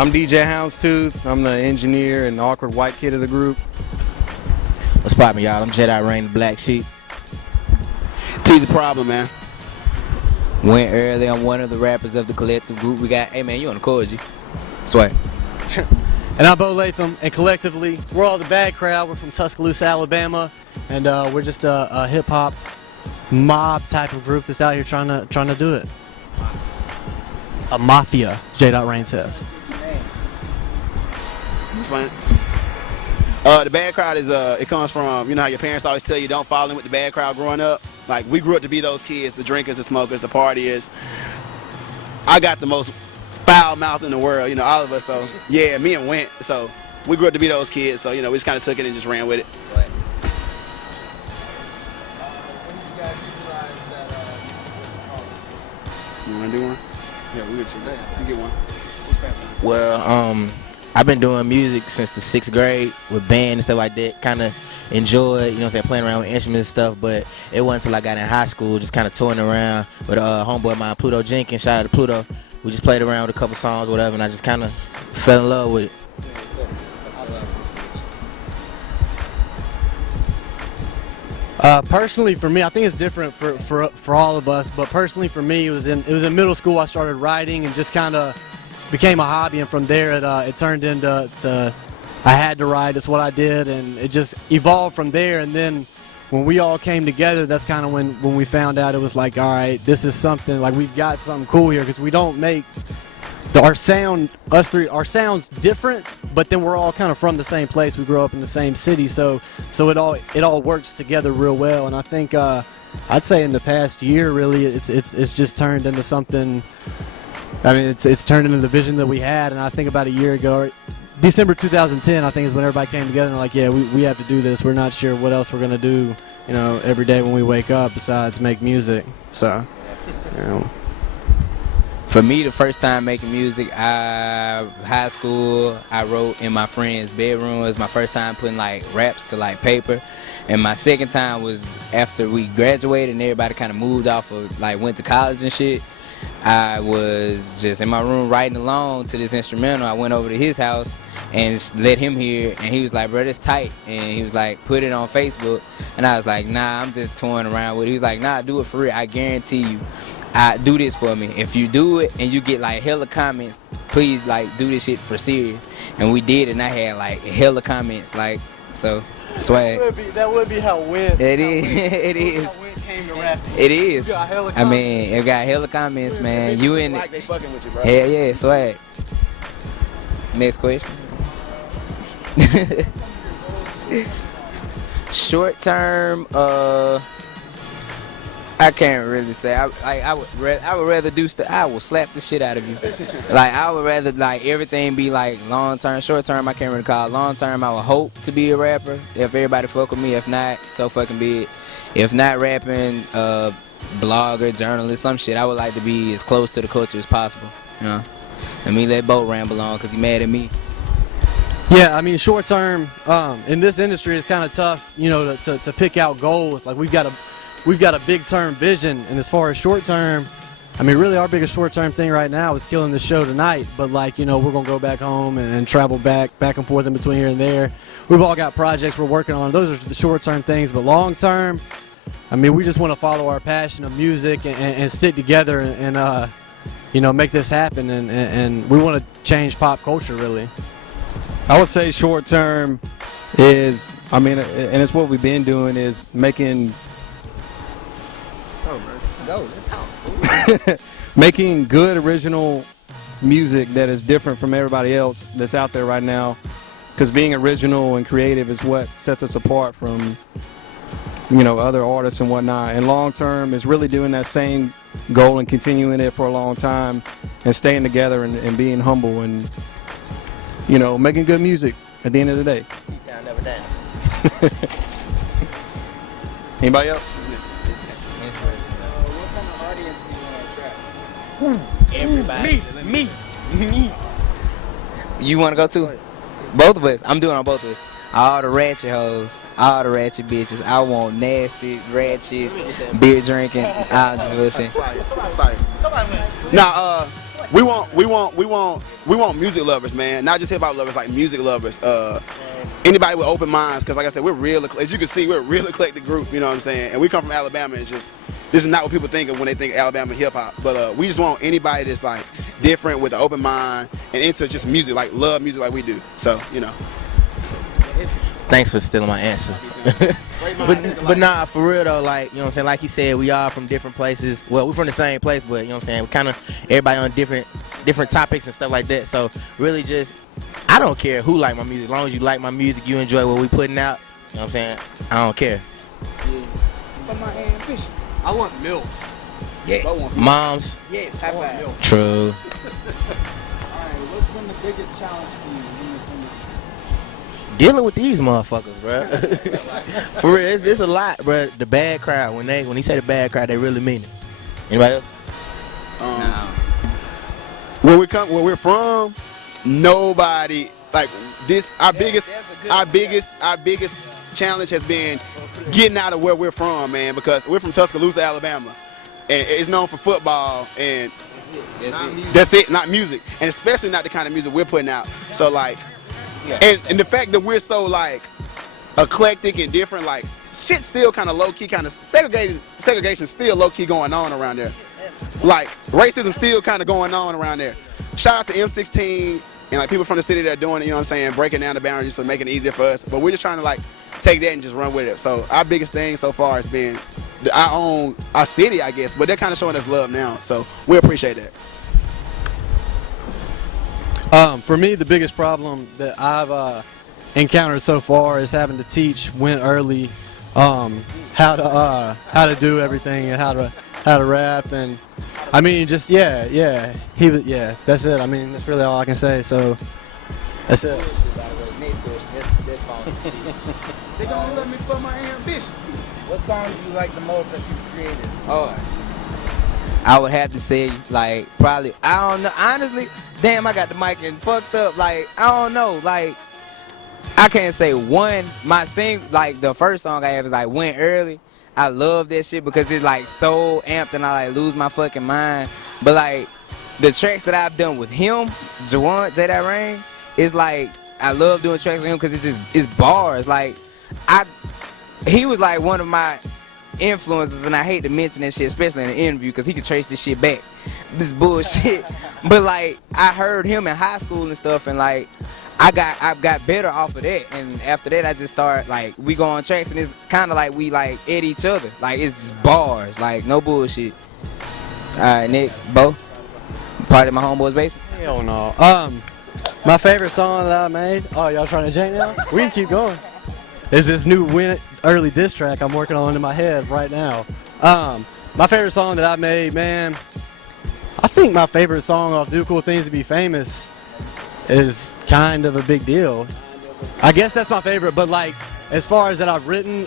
I'm DJ Houndstooth. I'm the engineer and awkward white kid of the group. What's poppin', y'all? I'm Jedi Rain, the Black Sheep. T's the problem, man. Went early. I'm one of the rappers of the collective group. We got, hey man, you on the chorus, G? Sway. And I'm Bo Latham, and collectively, we're all the Bad Crowd. We're from Tuscaloosa, Alabama, and we're just a hip-hop mob type of group that's out here trying to do it. A mafia, J. Rain says. Explain. The bad crowd is it comes from, you know how your parents always tell you don't fall in with the bad crowd growing up. Like, we grew up to be those kids, the drinkers, the smokers, the partiers. I got the most foul mouth in the world, you know, all of us. So yeah, me and Went. So we grew up to be those kids. So, you know, we just kind of took it and just ran with it. You want to do one? Yeah, we get you. You get one. Well, I've been doing music since the 6th grade with band and stuff like that. Kind of enjoyed, you know what I'm saying, playing around with instruments and stuff, but it wasn't until I got in high school, just kind of touring around with a homeboy of mine, Pluto Jenkins. Shout out to Pluto. We just played around with a couple songs, whatever, and I just kind of fell in love with it. Personally, for me, I think it's different for all of us. But personally, for me, it was in middle school. I started writing and just kind of became a hobby, and from there it turned into I had to write. It's what I did, and it just evolved from there. And then when we all came together, that's kind of when we found out it was like, all right, this is something, like we've got something cool here, because we don't make our sound, us three, our sound's different, but then we're all kind of from the same place. We grew up in the same city, so it all works together real well. And I think I'd say in the past year, really, it's just turned into something. I mean, it's turned into the vision that we had. And I think about a year ago, December 2010, I think is when everybody came together and like, yeah, we have to do this. We're not sure what else we're gonna do, you know, every day when we wake up besides make music. So, you know. For me, the first time making music, high school, I wrote in my friend's bedroom. It was my first time putting like raps to like paper. And my second time was after we graduated and everybody kind of moved off of, like, went to college and shit. I was just in my room writing along to this instrumental. I went over to his house and let him hear, and he was like, bro, it's tight. And he was like, put it on Facebook. And I was like, nah, I'm just toying around with it. He was like, nah, do it for real. I guarantee you. Do this for me. If you do it and you get like hella comments, please like do this shit for serious. And we did, and I had like hella comments, like, so swag. That would be how Win. It is. It is. How Win came to rap. It is. I mean, it got hella comments, man. You in? Like they fucking with you, bro. Hell yeah, swag. Next question. Short term, I can't really say. I would rather do stuff. I will slap the shit out of you. Like, I would rather like everything be like long term. Short term, I can't really call it. Long term, I would hope to be a rapper if everybody fuck with me. If not, so fucking be it. If not rapping, blogger, journalist, some shit. I would like to be as close to the culture as possible. You know, and me let Bo ramble on because he mad at me. Yeah, I mean, short term in this industry, it's kind of tough, you know, to pick out goals. Like we've got a big term vision, and as far as short term, I mean, really our biggest short term thing right now is killing the show tonight. But like, you know, we're gonna go back home and travel back and forth in between here and there. We've all got projects we're working on. Those are the short term things. But long term, I mean, we just want to follow our passion of music and stick together and you know, make this happen. And we want to change pop culture, really. I would say short term is, I mean, and it's what we've been doing, is making making good original music that is different from everybody else that's out there right now, because being original and creative is what sets us apart from, you know, other artists and whatnot. And long term is really doing that same goal and continuing it for a long time and staying together and being humble and, you know, making good music at the end of the day. Never down. Anybody else? Everybody. Me. You want to go too? Both of us. I'm doing on both of us. All the ratchet hoes, all the ratchet bitches. I want nasty, ratchet, beer drinking. I'll just bullshit. Sorry. Nah, we want music lovers, man. Not just hip hop lovers, like music lovers. Anybody with open minds, because like I said, we're real. As you can see, we're a real eclectic group. You know what I'm saying? And we come from Alabama. It's just this is not what people think of when they think Alabama hip hop. But we just want anybody that's like different with an open mind and into just music, like love music like we do. So you know. Thanks for stealing my answer. but nah, for real though, like, you know what I'm saying, like he said, we all from different places. Well, we're from the same place, but you know what I'm saying, we kind of everybody on different topics and stuff like that. So really just, I don't care who like my music, as long as you like my music, you enjoy what we putting out, you know what I'm saying, I don't care. I want milk. Yes. Moms. Yes. High five. True. What's been the biggest challenge for you in this industry? Dealing with these motherfuckers, bro. For real, it's a lot, bro. The bad crowd, when he say the bad crowd, they really mean it. Anybody else? Where we're from, nobody like this. Our biggest challenge has been getting out of where we're from, man. Because we're from Tuscaloosa, Alabama, and it's known for football and that's it, not music, and especially not the kind of music we're putting out. So like. And the fact that we're so like eclectic and different, like shit's still kind of low key, kind of segregation still low key going on around there. Like racism still kind of going on around there. Shout out to M16 and like people from the city that are doing it, you know what I'm saying, breaking down the boundaries to make it easier for us. But we're just trying to like take that and just run with it. So our biggest thing so far has been our city, I guess, but they're kind of showing us love now. So we appreciate that. For me, the biggest problem that I've encountered so far is having to teach Went early how to do everything and how to rap, and I mean just that's it. I mean that's really all I can say. So that's it. They gonna let me for my ambition. What songs do you like the most that you've created? Oh, I would have to say, like, probably, I don't know, honestly, damn, I got the mic and fucked up, like, I don't know, like, I can't say one, like, the first song I have is, like, Went Early. I love that shit because it's, like, so amped and I, like, lose my fucking mind. But, like, the tracks that I've done with him, Juwan, J. That Rain, is, like, I love doing tracks with him because it's bars, like, he was, like, one of my influences, and I hate to mention that shit, especially in an interview, because he could trace this shit back. This bullshit. But like I heard him in high school and stuff, and like I got better off of that. And after that, I just started like we go on tracks, and it's kind of like we like at each other. Like it's just bars, like no bullshit. All right, next, Bo. Party at my homeboy's basement. Hell no. My favorite song that I made. Oh, y'all trying to jank now? We can keep going. Is this new Went Early diss track I'm working on in my head right now. My favorite song that I made, man, I think my favorite song off Do Cool Things to Be Famous is kind of a big deal. I guess that's my favorite, but like as far as that I've written,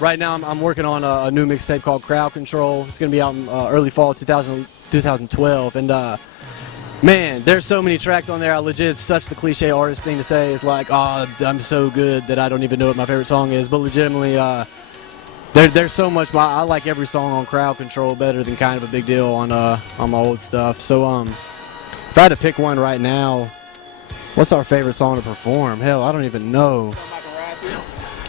right now I'm working on a new mixtape called Crowd Control. It's going to be out in early fall 2012, and man, there's so many tracks on there. I legit, it's such the cliche artist thing to say. It's like, oh, I'm so good that I don't even know what my favorite song is. But legitimately, there's so much. I like every song on Crowd Control better than Kind of a Big Deal on my old stuff. So if I had to pick one right now, what's our favorite song to perform? Hell, I don't even know.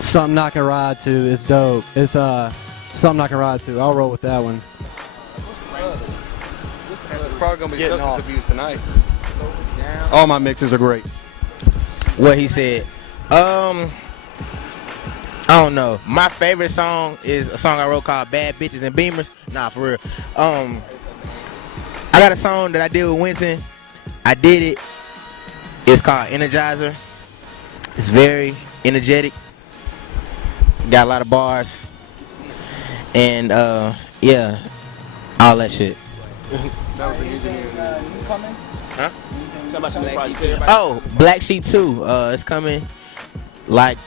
Something I Can Ride To is dope. It's Something I Can Ride To. I'll roll with that one. It's probably gonna be substance abuse tonight. All my mixes are great. What he said. I don't know. My favorite song is a song I wrote called Bad Bitches and Beamers. Nah, for real. I got a song that I did with Winston. I did it. It's called Energizer. It's very energetic. Got a lot of bars. And yeah, all that shit. Huh? Oh, Black Sheep 2. It's coming like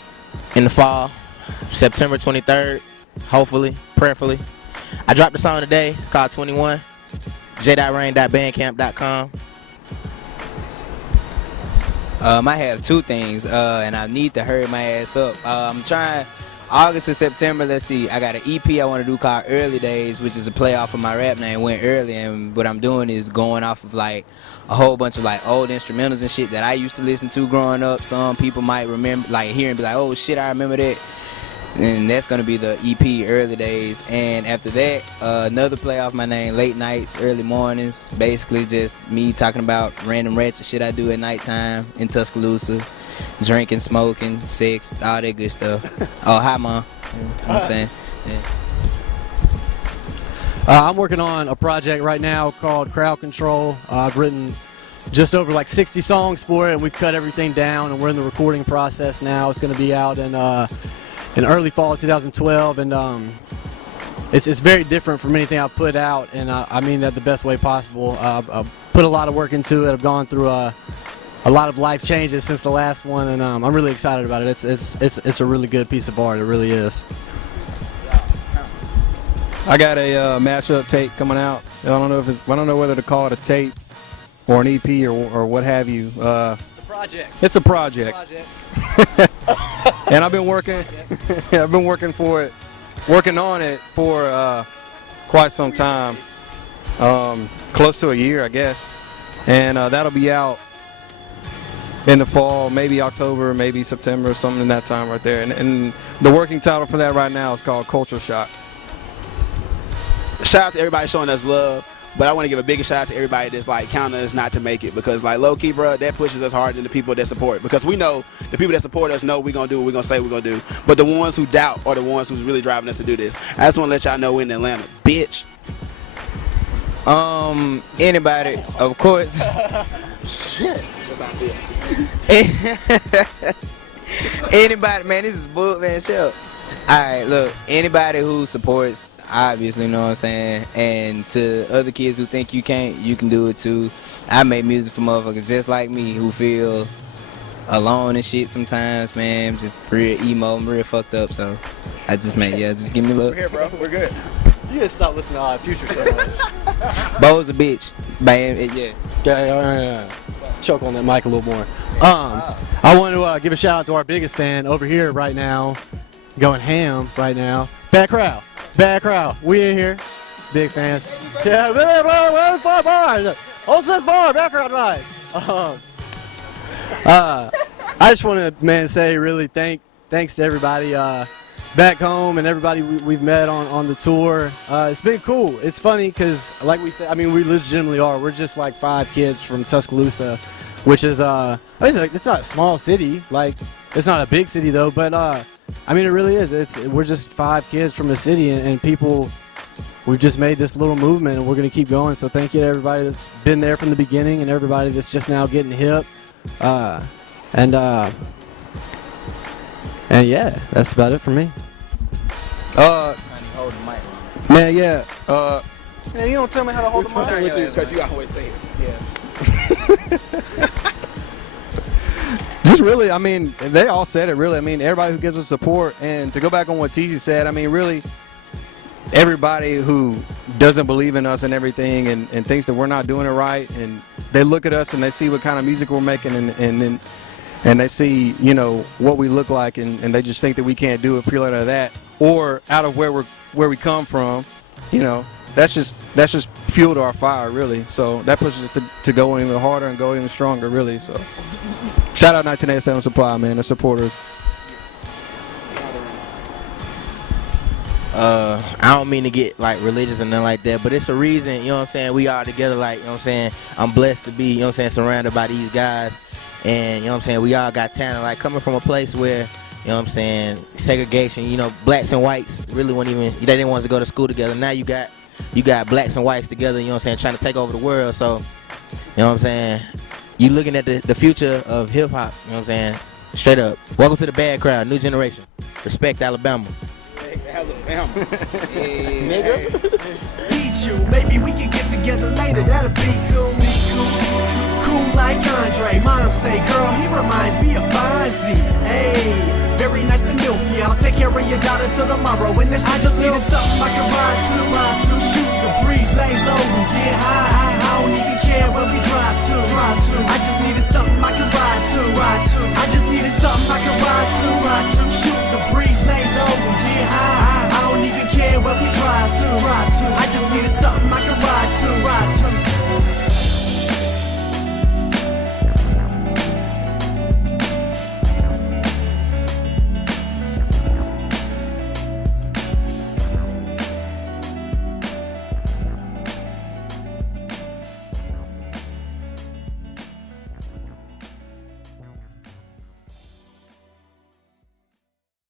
in the fall, September 23rd, hopefully, prayerfully. I dropped the song today. It's called 21. j.rain.bandcamp.com. I have two things, and I need to hurry my ass up. I'm trying August and September, let's see, I got an EP I want to do called Early Days, which is a play off of my rap name, Went Early, and what I'm doing is going off of like a whole bunch of like old instrumentals and shit that I used to listen to growing up. Some people might remember, like hear and be like, oh shit, I remember that. And that's going to be the EP, Early Days. And after that, another play off my name, Late Nights, Early Mornings. Basically just me talking about random ratchet shit I do at nighttime in Tuscaloosa. Drinking, smoking, sex, all that good stuff. Oh, hi, Mom. You know what I'm saying? Yeah. I'm working on a project right now called Crowd Control. I've written just over like 60 songs for it, and we've cut everything down, and we're in the recording process now. It's going to be out in early fall of 2012, and it's very different from anything I've put out, and I mean that the best way possible. I've put a lot of work into it. I've gone through a lot of life changes since the last one, and I'm really excited about it. It's a really good piece of art. It really is. I got a mashup tape coming out. I don't know whether to call it a tape or an EP or what have you. Project. It's a project. And I've been working on it for quite some time, close to a year, I guess. And that'll be out in the fall, maybe October, maybe September, something in that time right there. And the working title for that right now is called Culture Shock. Shout out to everybody showing us love, but I want to give a big shout out to everybody that's like counting us not to make it, because like low key, bro, that pushes us harder than the people that support, because we know the people that support us know we're gonna do what we're gonna say we're gonna do, but the ones who doubt are the ones who's really driving us to do this. I just want to let y'all know we're in Atlanta, bitch. Anybody, of course. Shit. That's how I feel. Anybody, man, this is bull, man, chill. Alright, look, anybody who supports, obviously, you know what I'm saying, and to other kids who think you can't, you can do it too. I make music for motherfuckers just like me who feel alone and shit sometimes, man, just real emo, I'm real fucked up, so I just just give me a look. We're here, bro, we're good. You gotta stop listening to Odd Future so much. Bo's a bitch, man, yeah. Okay, choke on that mic a little more. I want to give a shout out to our biggest fan over here right now, going ham right now. Bad crowd. We in here. Big fans. Yeah, bar. Old Smith's bar, background ride. I just want to, man, say really thanks to everybody back home and everybody we've met on the tour. It's been cool. It's funny because, like we said, I mean, we legitimately are. We're just like 5 kids from Tuscaloosa, which is it's not a small city. Like, it's not a big city though, but I mean, it really is. We're just 5 kids from a city, and people. We've just made this little movement, and we're going to keep going. So thank you to everybody that's been there from the beginning, and everybody that's just now getting hip. And yeah, that's about it for me. Man, yeah. Man, you don't tell me how to hold the mic. Because you always say it. Yeah. Just really, I mean, they all said it, really. I mean, everybody who gives us support, and to go back on what TZ said, I mean, really, everybody who doesn't believe in us and everything and thinks that we're not doing it right, and they look at us and they see what kind of music we're making, and they see, you know, what we look like, and they just think that we can't do it purely out of that, or out of where we come from, you know. That's just fuel to our fire, really. So that pushes us to go even harder and go even stronger, really. So shout out 1987 Supply, man, the supporters. I don't mean to get like religious and nothing like that, but it's a reason, you know what I'm saying, we all together, like, you know what I'm saying, I'm blessed to be, you know what I'm saying, surrounded by these guys, and, you know what I'm saying, we all got talent, like, coming from a place where, you know what I'm saying, segregation, you know, blacks and whites really weren't even, they didn't want to go to school together. Now you got blacks and whites together, you know what I'm saying, trying to take over the world. So, you know what I'm saying, you looking at the future of hip-hop, you know what I'm saying, straight up. Welcome to the Bad Crowd, new generation. Respect Alabama. Alabama. Nigga. Need you. Maybe we can get together later. That'll be cool. Cool like Andre. Mom say, girl, he reminds me of Fonzie. Hey, very nice to milf you. I'll take care of your daughter till tomorrow. And I just needed something I can ride to. Shoot the breeze, lay low and get high. I don't even care where we drive to. I just needed something I can